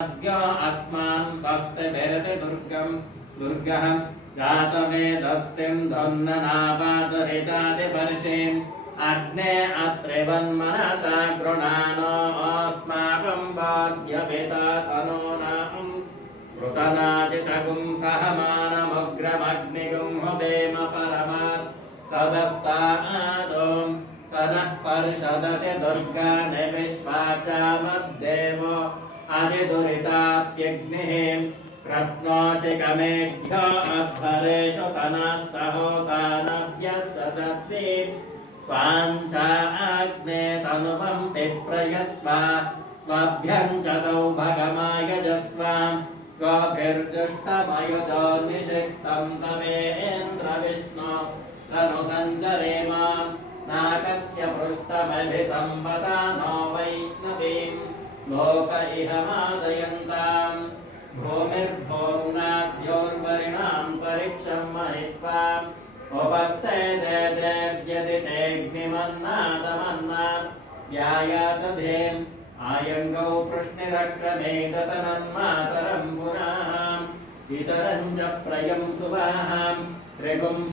अद्य अस्मान् तस्ते दुर्गः जातवेदस्सिन्धुन्ननापादरितादिपर्षिम् अग्ने अत्रिवन्मनसा गृणानो अस्माकं बाध्यपिता तनूनां कृतनाजितगुं सहमानमुग्रमग्निगुं हुदेम परमात् सदस्तादों सनः पर्षदति दुर्गाणि विश्वाचामद्देवो अधिदुरिताप्यग्निः रत्नोषिकमेभ्य अध्वरेषु सनश्च होतानव्यश्च सत्सि स्वाञ्चाग्ने तनुवं पिप्रयस्व स्वभ्यं च सौभगमायजस्व गोभिर्जुष्टमयुजो निषिक्तं तवेन्द्रविष्णो तनु सञ्चरेम नाकस्य पृष्ठमभिसंवसा नो वैष्णवीं लोक इह मादयन्ताम् भूमिर्भोम्नाद्योर्वरिणां परिक्षं महित्वा उपस्थे देदेव्यदितेऽग्निमन्नादमन्नात् व्यायादधेम् आयङ्गौ पृष्णिरक्रमेदसनन्मातरं पुनः इतरं च प्रयं सुवाहां त्रिगुं